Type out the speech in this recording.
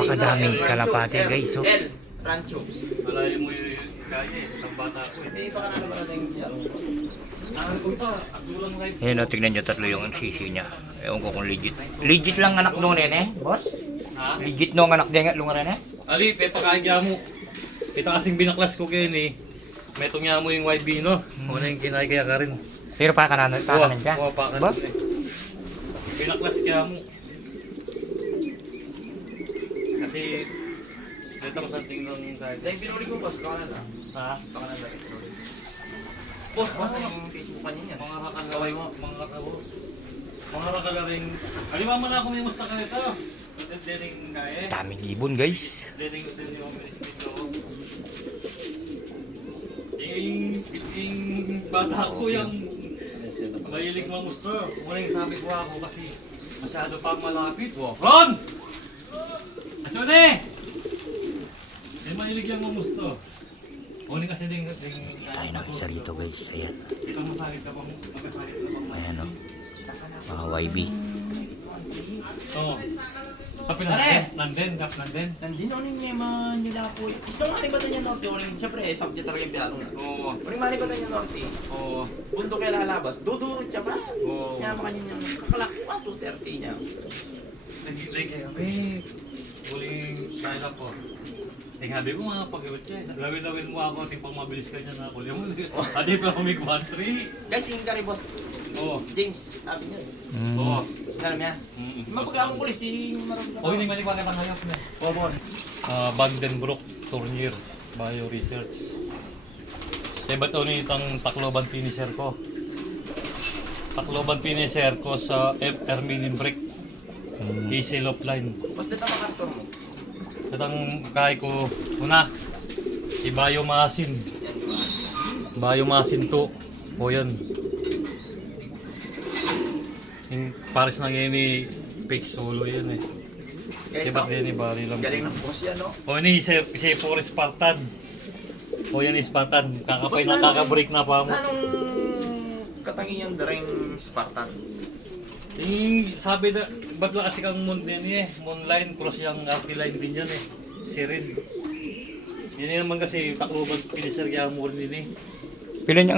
Napakadaming kalapate guys. So. L. Rancho. Malayo mo yung kaya eh. Ang bata ko eh. Hindi pa ka na naman natin yung Nakapunta. At dulang live. Ayan o, tignan nyo, tatlo yung sisi niya. Ewan ko kung legit. Legit lang anak nung rin eh, boss? Ha? Legit nung anak din nga rin eh? Ali, pagkakagya mo. Kita kasing binaklas ko kayo ni. Metong nga mo yung YB no. Muna yung kinakaya ka rin. Pero pa kanan ka? Oo, pa kanan Boss? eh. Binaklas kaya mo. Kasi dito ko sa tingnan kahit. Dahil pinuli ko, boss. Baka na lang. Ha? Baka na lang. Boss, boss na yung Facebook kanina. Mga kakagaway mo, mga kakawo. Mga kakalaring. Aliwa mo na ako may musta ka ito. Dining kaya. Daming ibon guys. Dining yung minisipit ko. Yung bata ko yung mahilig mamusto. Muna yung sabi ko ako kasi masyado pang malapit. Ron! Achone! Yung mahilig yung mamusto. Kunin kasi din Tayo ng isa rito guys. Ayan. Kita mo sakit ka pang magkasakit ka pang. Ayan o. Mga YB. Oo. Tapi nanden. Nandun ako yung Neman nila po. Gusto nga rin ba niya Norte? Siyempre, subject talaga yung piano na. Oo. Uring mali ba niya Norte? Oo. Bundok kaya lalabas. Dudurot siya pa. Oo. Kaya makanya niya. Kakalak ko 2:30 niya. Nag-ilay kayo. Huling tayo po. Sabi ko mga pag-iwit siya. Lawin-lawin mo ako. Tipang mabilis ka niya na ako. Adi pa kami 1-3. Guys, yung kari boss. Oo. James, sabi niya. Oo. Alam niya? Mapagkakong pulis, si Marong. Oh, hindi maniwala ka ngayon. Oo, boss. Vandenbroek Tournier Bio Research. Ba't itong Tacloban finisher ko? Tacloban finisher ko sa Erminin Brick. Easy loop line. Boss, dito ang karton mo. Itong kahay ko una. Si Biomasin. Biomasin 2. O yan. Yung pares na ngayon ni Fake Solo yan eh. Guys, Diba din ni Barry lang. galing ng boss yan, no? O ini si Forest Spartan. O yan ni Spartan. Kakapay na Boss, kakabreak na pa mo. Anong katangian daring Spartan? Yung sabi na, ba't lang kasi kang moon din eh. Moonline, cross yung RT line din yan eh. Si Red. Yan naman kasi Tacloban finisher kaya mo rin din eh. Pila niya